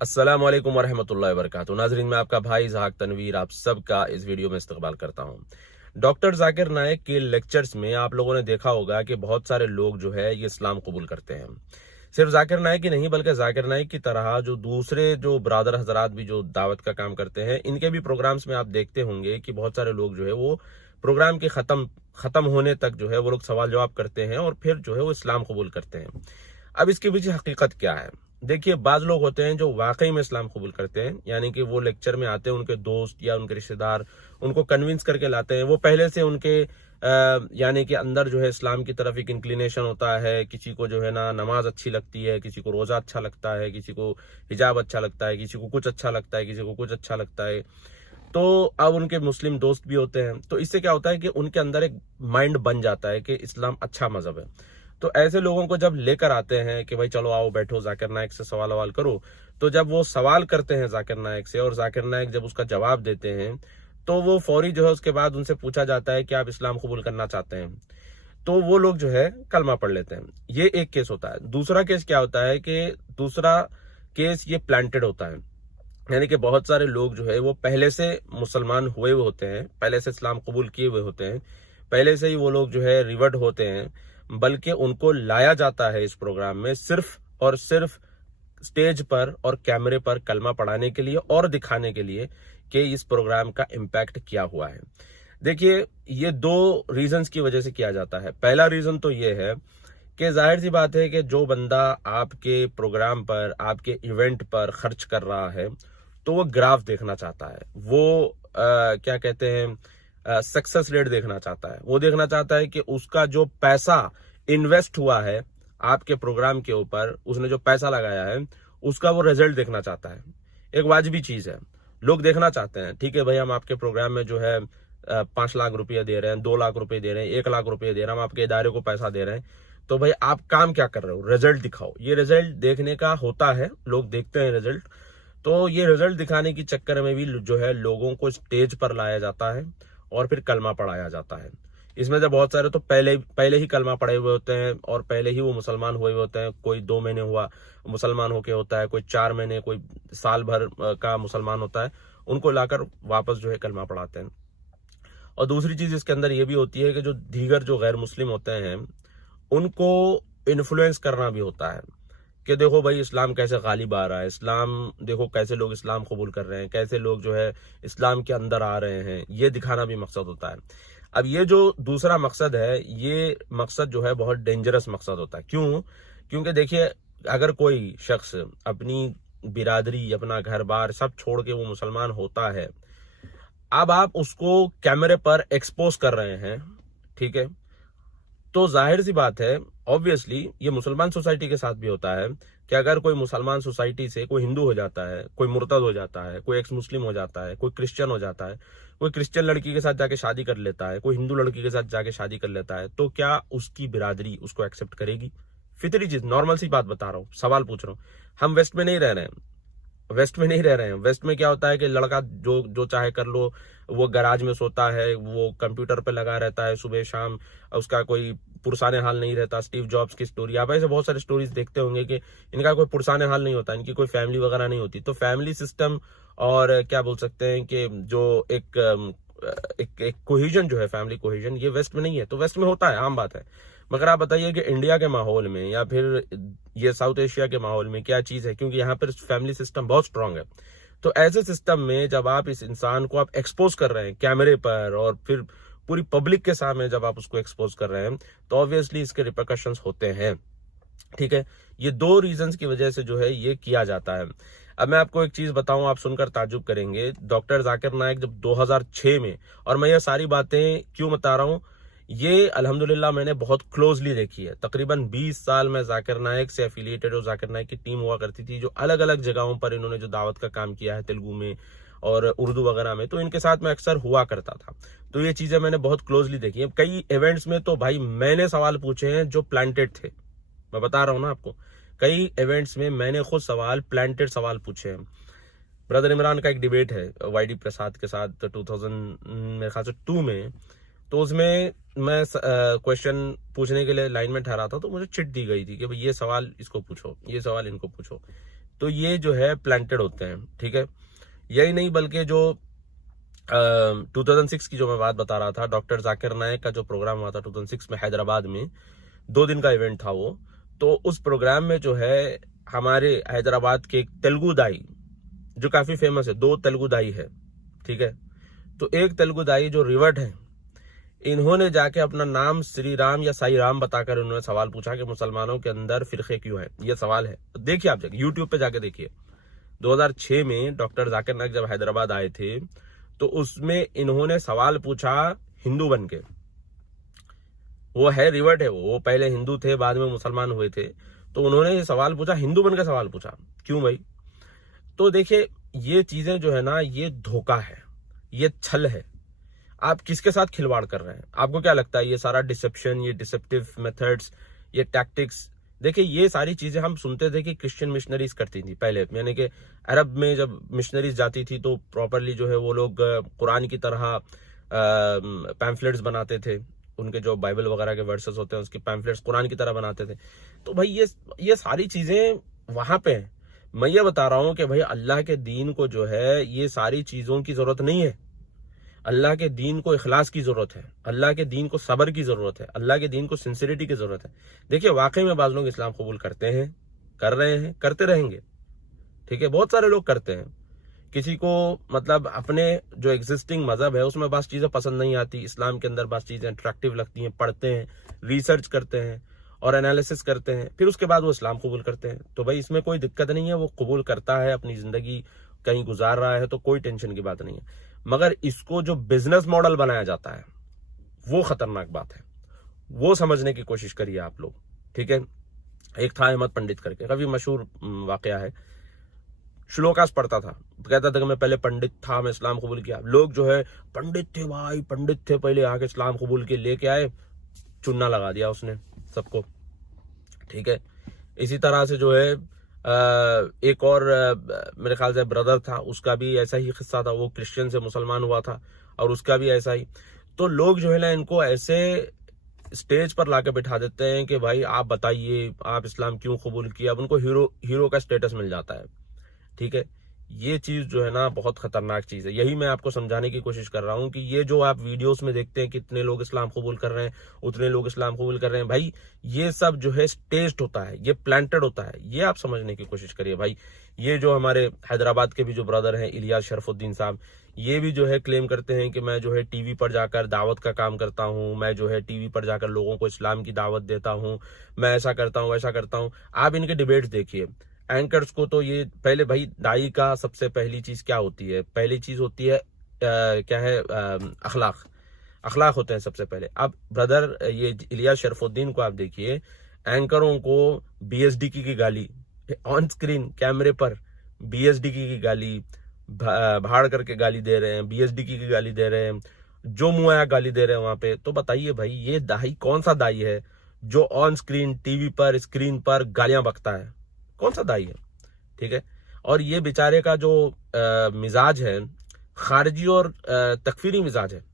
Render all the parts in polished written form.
अस्सलाम वालेकुम वरहमतुल्लाहि वबरकातुहू। नाज़रीन, मैं आपका भाई ज़हाक तनवीर आप सबका इस वीडियो में इस्तकबाल करता हूँ। डॉक्टर जाकिर नाइक के लेक्चर्स में आप लोगों ने देखा होगा कि बहुत सारे लोग जो है ये इस्लाम कबूल करते हैं। सिर्फ जाकिर नाइक ही नहीं बल्कि जाकिर नाइक की तरह जो दूसरे जो ब्रादर हजरात भी जो दावत का काम करते हैं, इनके भी प्रोग्राम्स में आप देखते होंगे कि बहुत सारे लोग जो है वो प्रोग्राम के खत्म होने तक जो है वो लोग सवाल जवाब करते हैं और फिर जो है वो इस्लाम कबूल करते हैं। अब इसके पीछे हकीकत क्या है? देखिए, बाज लोग होते हैं जो वाकई में इस्लाम कबूल करते हैं, यानी कि वो लेक्चर में आते हैं, उनके दोस्त या उनके रिश्तेदार उनको कन्विंस करके लाते हैं। वो पहले से उनके यानी कि अंदर जो है इस्लाम की तरफ एक इंक्लिनेशन होता है। किसी को जो है ना नमाज अच्छी लगती है, किसी को रोजा अच्छा लगता है, किसी को हिजाब अच्छा लगता है, किसी को कुछ अच्छा लगता है, किसी को कुछ अच्छा लगता है। तो अब उनके मुस्लिम दोस्त भी होते हैं, तो इससे क्या होता है कि उनके अंदर एक माइंड बन जाता है कि इस्लाम अच्छा मजहब है। तो ऐसे लोगों को जब लेकर आते हैं कि भाई चलो आओ बैठो जाकिर नाइक से सवाल ववाल करो, तो जब वो सवाल करते हैं जाकिर नाइक से और जाकिर नाइक जब उसका जवाब देते हैं, तो वो फौरी जो है उसके बाद उनसे पूछा जाता है कि आप इस्लाम कबूल करना चाहते हैं, तो वो लोग जो है कलमा पढ़ लेते हैं। ये एक केस होता है। दूसरा केस क्या होता है कि दूसरा केस ये प्लांटेड होता है, यानी कि बहुत सारे लोग जो है वो पहले से मुसलमान हुए हुए होते हैं, पहले से इस्लाम कबूल किए हुए होते हैं, पहले से ही वो लोग जो है रिवर्ट होते हैं, बल्कि उनको लाया जाता है इस प्रोग्राम में सिर्फ और सिर्फ स्टेज पर और कैमरे पर कलमा पढ़ाने के लिए और दिखाने के लिए कि इस प्रोग्राम का इम्पैक्ट क्या हुआ है। देखिए, ये दो रीजंस की वजह से किया जाता है। पहला रीजन तो ये है कि जाहिर सी बात है कि जो बंदा आपके प्रोग्राम पर आपके इवेंट पर खर्च कर रहा है, तो वो ग्राफ देखना चाहता है, वो क्या कहते हैं सक्सेस रेट देखना चाहता है, वो देखना चाहता है कि उसका जो पैसा इन्वेस्ट हुआ है आपके प्रोग्राम के ऊपर, उसने जो पैसा लगाया है उसका वो रिजल्ट देखना चाहता है। एक वाजिबी चीज है, लोग देखना चाहते हैं। ठीक है भाई, हम आपके प्रोग्राम में जो है 5 लाख रुपया दे रहे हैं, 2 लाख रुपए दे रहे हैं, 1 लाख रुपए दे रहे हैं, हम आपके इदारे को पैसा दे रहे हैं, तो भाई आप काम क्या कर रहे हो, रिजल्ट दिखाओ। ये रिजल्ट देखने का होता है, लोग देखते हैं रिजल्ट। तो ये रिजल्ट दिखाने की चक्कर में भी जो है लोगों को स्टेज पर लाया जाता है और फिर कलमा पढ़ाया जाता है। इसमें से बहुत सारे तो पहले पहले ही कलमा पढ़े हुए होते हैं और पहले ही वो मुसलमान हुए हुए होते हैं। कोई 2 महीने हुआ मुसलमान होके होता है, कोई 4 महीने, कोई साल भर का मुसलमान होता है। उनको लाकर वापस जो है कलमा पढ़ाते हैं। और दूसरी चीज इसके अंदर ये भी होती है कि जो दीगर जो गैर मुस्लिम होते हैं उनको इन्फ्लुएंस करना भी होता है कि देखो भाई इस्लाम कैसे गालिब आ रहा है, इस्लाम देखो कैसे लोग इस्लाम कबूल कर रहे हैं, कैसे लोग जो है इस्लाम के अंदर आ रहे हैं, ये दिखाना भी मकसद होता है। अब ये जो दूसरा मकसद है, ये मकसद जो है बहुत डेंजरस मकसद होता है। क्यों? क्योंकि देखिए, अगर कोई शख्स अपनी बिरादरी, अपना घर बार सब छोड़ के वो मुसलमान होता है, अब आप उसको कैमरे पर एक्सपोज कर रहे हैं, ठीक है, तो जाहिर सी बात है, ऑब्वियसली ये मुसलमान सोसाइटी के साथ भी होता है कि अगर कोई मुसलमान सोसाइटी से कोई हिंदू हो जाता है, कोई मुर्तद हो जाता है, कोई एक्स मुस्लिम हो जाता है, कोई क्रिश्चियन हो जाता है, कोई क्रिश्चियन लड़की के साथ जाके शादी कर लेता है, कोई हिंदू लड़की के साथ जाके शादी कर लेता है, तो क्या उसकी बिरादरी उसको एक्सेप्ट करेगी? फितरी चीज, नॉर्मल सी बात बता रहा हूँ, सवाल पूछ रहा हूँ। हम वेस्ट में नहीं रह रहे हैं, वेस्ट में नहीं रह रहे हैं। वेस्ट में क्या होता है कि लड़का जो जो चाहे कर लो, वो गराज में सोता है, वो कंप्यूटर पे लगा रहता है सुबह शाम, उसका कोई पुरसाने हाल नहीं रहता। स्टीव जॉब्स की स्टोरी, आप ऐसे बहुत सारे स्टोरीज देखते होंगे कि इनका कोई पुरसाने हाल नहीं होता, इनकी कोई फैमिली वगैरह नहीं होती। तो फैमिली सिस्टम और क्या बोल सकते हैं कि जो एक कोहिजन जो है, फैमिली कोहिजन, ये वेस्ट में नहीं है। तो वेस्ट में होता है, आम बात है। मगर आप बताइए कि इंडिया के माहौल में या फिर ये साउथ एशिया के माहौल में क्या चीज है, क्योंकि यहाँ पर फैमिली सिस्टम बहुत स्ट्रांग है। तो ऐसे सिस्टम में जब आप इस इंसान को आप एक्सपोज कर रहे हैं कैमरे पर और फिर पूरी पब्लिक के सामने जब आप उसको एक्सपोज कर रहे हैं, तो ऑब्वियसली इसके रिpercussions होते हैं। ठीक है, ये दो रीजंस की वजह से जो है ये किया जाता है। अब मैं आपको एक चीज बताऊं, आप सुनकर ताज्जुब करेंगे। डॉक्टर जाकिर नाइक जब 2006 में, और मैं ये सारी बातें क्यों बता रहा हूं, ये अल्हम्दुलिल्लाह मैंने बहुत क्लोजली देखी है। तकरीबन 20 साल में जाकिर नाइक से एफिलिएटेड और जाकिर नाइक की टीम हुआ करती थी, जो अलग अलग जगहों पर इन्होंने जो दावत का काम किया है, तेलुगु में और उर्दू वगैरह में, तो इनके साथ मैं अक्सर हुआ करता था। तो ये चीजें मैंने बहुत क्लोजली देखी है। कई इवेंट्स में तो भाई मैंने सवाल पूछे हैं जो प्लांटेड थे, मैं बता रहा हूं ना आपको। कई इवेंट्स में मैंने खुद प्लांटेड सवाल पूछे हैं। ब्रदर इमरान का एक डिबेट है वाईडी प्रसाद के साथ 2000 मेरे ख्याल से 2 में, तो उसमें मैं क्वेश्चन पूछने के लिए लाइन में ठहरा था, तो मुझे चिट दी गई थी कि भाई ये सवाल इसको पूछो, ये सवाल इनको पूछो। तो ये जो है प्लांटेड होते हैं, ठीक है। यही नहीं बल्कि जो 2006 की जो मैं बात बता रहा था, डॉक्टर जाकिर नायक का जो प्रोग्राम हुआ था 2006 में हैदराबाद में, 2 दिन का इवेंट था वो। तो उस प्रोग्राम में जो है हमारे हैदराबाद के एक तेलुगु दाई जो काफी फेमस है, 2 तेलुगु दाई है, ठीक है। तो एक तेलुगु दाई जो रिवर्ट है, इन्होंने जाके अपना नाम श्री राम या साई राम बताकर उन्होंने सवाल पूछा कि मुसलमानों के अंदर फिरके क्यों है, ये सवाल है। देखिए आप जाके यूट्यूब पे जाके देखिए। 2006 में डॉक्टर जाकिर नायक जब हैदराबाद आए थे तो उसमें इन्होंने सवाल पूछा हिंदू बन के। वो है रिवर्ट है, वो पहले हिंदू थे, बाद में मुसलमान हुए थे। तो उन्होंने ये सवाल पूछा, हिंदू बन के सवाल पूछा, क्यों भाई? तो देखिए ये चीजें जो है ना, ये धोखा है, ये छल है। आप किसके साथ खिलवाड़ कर रहे हैं? आपको क्या लगता है ये सारा डिसेप्शन, ये डिसेप्टिव मेथड्स, ये टैक्टिक्स, देखिए ये सारी चीजें हम सुनते थे कि क्रिश्चियन मिशनरीज करती थी पहले, यानी कि अरब में जब मिशनरीज जाती थी तो प्रॉपरली जो है वो लोग कुरान की तरह पैम्फलेट्स बनाते थे, उनके जो बाइबल वगैरह के वर्सेस होते हैं उसके पैम्फलेट्स कुरान की तरह बनाते थे। तो भाई ये सारी चीजें वहां पे हैं। मैं ये बता रहा हूं कि भाई अल्लाह के दीन को जो है ये सारी चीजों की जरूरत नहीं है। अल्लाह के दीन को इखलास की जरूरत है, अल्लाह के दीन को सब्र की जरूरत है, अल्लाह के दीन को सिंसिरिटी की जरूरत है। देखिए वाकई में बाज लोग इस्लाम कबूल करते हैं, कर रहे हैं, करते रहेंगे, ठीक है। बहुत सारे लोग करते हैं। किसी को मतलब अपने जो एग्जिस्टिंग मजहब है उसमें बस चीजें पसंद नहीं आती, इस्लाम के अंदर बस चीजें अट्रैक्टिव लगती हैं, पढ़ते हैं, रिसर्च करते हैं और एनालिसिस करते हैं, फिर उसके बाद वो इस्लाम कबूल करते हैं। तो भाई इसमें कोई दिक्कत नहीं है, वो कबूल करता है, अपनी जिंदगी कहीं गुजार रहा है, तो कोई टेंशन की बात नहीं है। मगर इसको जो बिजनेस मॉडल बनाया जाता है वो खतरनाक बात है, वो समझने की कोशिश करिए आप लोग, ठीक है। एक था अहमद पंडित करके, काफी मशहूर वाकया है। श्लोकास पढ़ता था, कहता था कि मैं पहले पंडित था, मैं इस्लाम कबूल किया। लोग जो है पंडित थे भाई, पंडित थे पहले, आके इस्लाम कबूल के लेके आए, चुन्ना लगा दिया उसने सबको, ठीक है। इसी तरह से जो है एक और मेरे ख्याल से ब्रदर था, उसका भी ऐसा ही किस्सा था, वो क्रिश्चियन से मुसलमान हुआ था और उसका भी ऐसा ही। तो लोग जो है ना इनको ऐसे स्टेज पर लाके बिठा देते हैं कि भाई आप बताइए आप इस्लाम क्यों कबूल किया, अब उनको हीरो का स्टेटस मिल जाता है, ठीक है। ये चीज जो है ना बहुत खतरनाक चीज है। यही मैं आपको समझाने की कोशिश कर रहा हूं कि ये जो आप वीडियोस में देखते हैं कितने लोग इस्लाम कबूल कर रहे हैं, उतने लोग इस्लाम कबूल कर रहे हैं, भाई ये सब जो है स्टेज्ड होता है, ये प्लांटेड होता है, ये आप समझने की कोशिश करिए भाई। ये जो हमारे हैदराबाद के भी जो ब्रदर हैं इलियास शरफुद्दीन साहब, ये भी जो है क्लेम करते हैं कि मैं जो है टीवी पर जाकर दावत का काम करता हूं, मैं जो है टीवी पर जाकर लोगों को इस्लाम की दावत देता हूं, मैं ऐसा करता हूं वैसा करता हूं। आप इनके डिबेट्स देखिए, एंकर्स को तो ये पहले भाई दाई का सबसे पहली चीज क्या होती है? पहली चीज होती है क्या है? अखलाक। अखलाक होते हैं सबसे पहले। अब ब्रदर ये इलियास शरफुद्दीन को आप देखिए, एंकरों को बीएसडी की गाली ऑन स्क्रीन कैमरे पर, बीएसडी की गाली भाड़ करके गाली दे रहे हैं, बीएसडी की गाली दे रहे हैं, जो मुंह आया गाली दे रहे हैं वहां पे। तो बताइए भाई ये दाई कौन सा दाई है जो ऑन स्क्रीन टीवी पर स्क्रीन पर गालियां बकता है? कौन सा दाई है? ठीक है। और ये बेचारे का जो मिजाज है खारजी और तकफीरी मिजाज है।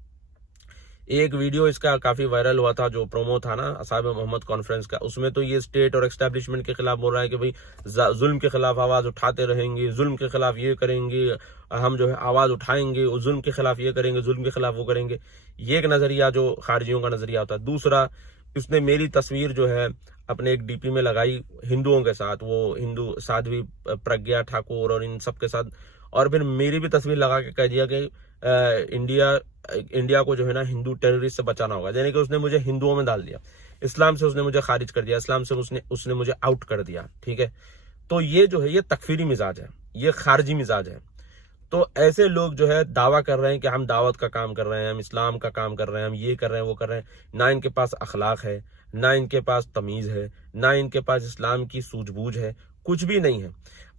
एक वीडियो इसका काफी वायरल हुआ था, जो प्रोमो था ना असहाब मोहम्मद कॉन्फ्रेंस का, उसमें तो ये स्टेट और एस्टेब्लिशमेंट के खिलाफ बोल रहा है कि भाई जुल्म के खिलाफ आवाज उठाते रहेंगे, जुल्म के खिलाफ ये करेंगे, हम जो है आवाज उठाएंगे, जुल्म के खिलाफ ये करेंगे, जुल्म के खिलाफ वो करेंगे। ये एक नजरिया जो खारजियों का नजरिया होता है। दूसरा, उसने मेरी तस्वीर जो है अपने एक डीपी में लगाई हिंदुओं के साथ, वो हिंदू साध्वी प्रज्ञा ठाकुर और इन सब के साथ, और फिर मेरी भी तस्वीर लगा के कह दिया कि इंडिया को जो है ना हिंदू टेररिस्ट से बचाना होगा, यानी कि उसने मुझे हिंदुओं में डाल दिया, इस्लाम से उसने मुझे खारिज कर दिया, इस्लाम से उसने मुझे आउट कर दिया। ठीक है। तो ये जो है ये तकफीरी मिजाज है, ये खारजी मिजाज है। तो ऐसे लोग जो है दावा कर रहे हैं कि हम दावत का काम कर रहे हैं, हम इस्लाम का काम कर रहे हैं, हम ये कर रहे हैं वो कर रहे हैं, ना इनके पास अखलाक है, ना इनके पास तमीज है, ना इनके पास इस्लाम की सूझबूझ है, कुछ भी नहीं है।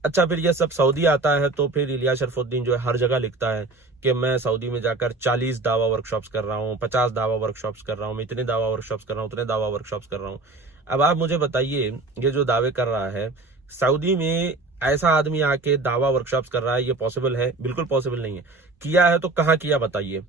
अच्छा, फिर ये सब सऊदी आता है तो फिर इलियास शरफुद्दीन जो है हर जगह लिखता है कि मैं सऊदी में जाकर 40 दावा वर्कशॉप्स कर रहा हूँ, 50 दावा वर्कशॉप्स कर रहा हूँ, मैं इतने दावा वर्कशॉप्स कर रहा हूँ, उतने दावा वर्कशॉप्स कर रहा हूँ। अब आप मुझे बताइए, ये जो दावे कर रहा है सऊदी में ऐसा आदमी आके दावा वर्कशॉप्स कर रहा है, ये पॉसिबल है? बिल्कुल पॉसिबल नहीं है। किया है तो कहाँ किया बताइए।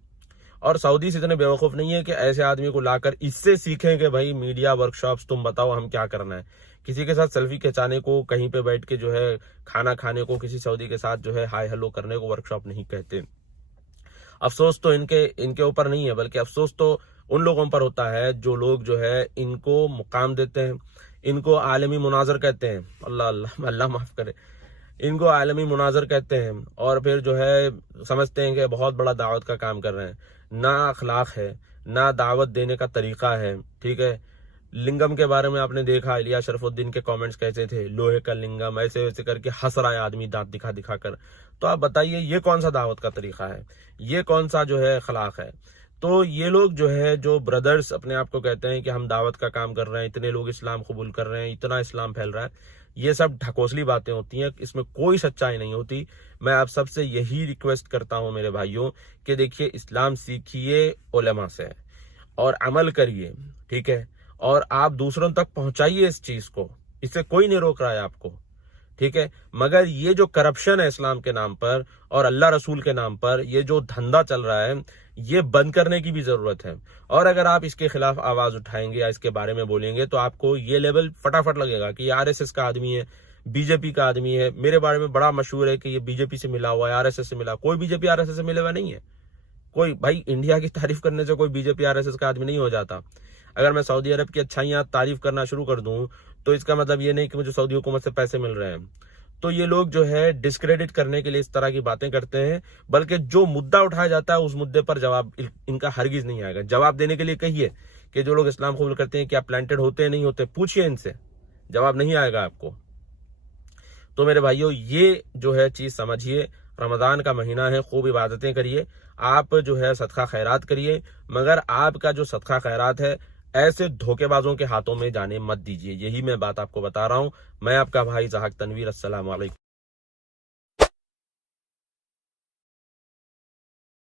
और सऊदी से इतने बेवकूफ नहीं है कि ऐसे आदमी को लाकर इससे सीखें कि भाई मीडिया वर्कशॉप्स तुम बताओ हम क्या करना है। किसी के साथ सेल्फी खिंचाने को, कहीं पे बैठ के जो है खाना खाने को, किसी सऊदी के साथ जो है हाय हेलो करने को वर्कशॉप नहीं कहते। अफसोस तो इनके ऊपर नहीं है, बल्कि अफसोस तो उन लोगों पर होता है जो लोग जो है इनको मुकाम देते हैं, इनको आलमी मुनाजर कहते हैं। अल्लाह अल्लाह अल्लाह माफ करे। इनको आलमी मुनाजर कहते हैं और फिर जो है समझते हैं कि बहुत बड़ा दावत का काम कर रहे हैं। ना अखलाक है, ना दावत देने का तरीका है। ठीक है, लिंगम के बारे में आपने देखा, इलिया शरफुद्दीन के कमेंट्स कैसे थे, लोहे का लिंगम, ऐसे वैसे करके हंस रहा है आदमी दांत दिखा दिखा कर। तो आप बताइए ये कौन सा दावत का तरीका है, ये कौन सा जो है अखलाक है। तो ये लोग जो है, जो ब्रदर्स अपने आप को कहते हैं कि हम दावत का काम कर रहे हैं, इतने लोग इस्लाम कबूल कर रहे हैं, इतना इस्लाम फैल रहा है, ये सब ढकोसली बातें होती हैं, इसमें कोई सच्चाई नहीं होती। मैं आप सबसे यही रिक्वेस्ट करता हूं मेरे भाइयों कि देखिए, इस्लाम सीखिए उलेमा से और अमल करिए। ठीक है, और आप दूसरों तक पहुंचाइए इस चीज को, इससे कोई नहीं रोक रहा है आपको। ठीक है, मगर ये जो करप्शन है इस्लाम के नाम पर और अल्लाह रसूल के नाम पर, ये जो धंधा चल रहा है, ये बंद करने की भी जरूरत है। और अगर आप इसके खिलाफ आवाज उठाएंगे या इसके बारे में बोलेंगे तो आपको ये लेवल फटाफट लगेगा कि आरएसएस का आदमी है, बीजेपी का आदमी है। मेरे बारे में बड़ा मशहूर है कि ये बीजेपी से मिला हुआ है, आरएसएस से मिला। कोई बीजेपी आरएसएस से मिले हुआ नहीं है कोई। भाई, इंडिया की तारीफ करने से कोई बीजेपी आरएसएस का आदमी नहीं हो जाता। अगर मैं सऊदी अरब की अच्छाइयां तारीफ करना शुरू कर दूं तो इसका मतलब ये नहीं कि मुझे सऊदी हुकूमत से पैसे मिल रहे हैं। तो ये लोग जो है डिस्क्रेडिट करने के लिए इस तरह की बातें करते हैं, बल्कि जो मुद्दा उठाया जाता है उस मुद्दे पर जवाब इनका हरगिज नहीं आएगा। जवाब देने के लिए कहिए कि जो लोग इस्लाम कबूल करते हैं क्या प्लांटेड होते हैं, नहीं होते, पूछिए इनसे, जवाब नहीं आएगा आपको। तो मेरे भाइयों, ये जो है चीज समझिए, रमजान का महीना है, खूब इबादतें करिए, आप जो है सदका खैरात करिए, मगर आपका जो सदका खैरात है ऐसे धोखेबाजों के हाथों में जाने मत दीजिए। यही मैं बात आपको बता रहा हूं। मैं आपका भाई ज़हाक तनवीर। अस्सलाम वालेकुम।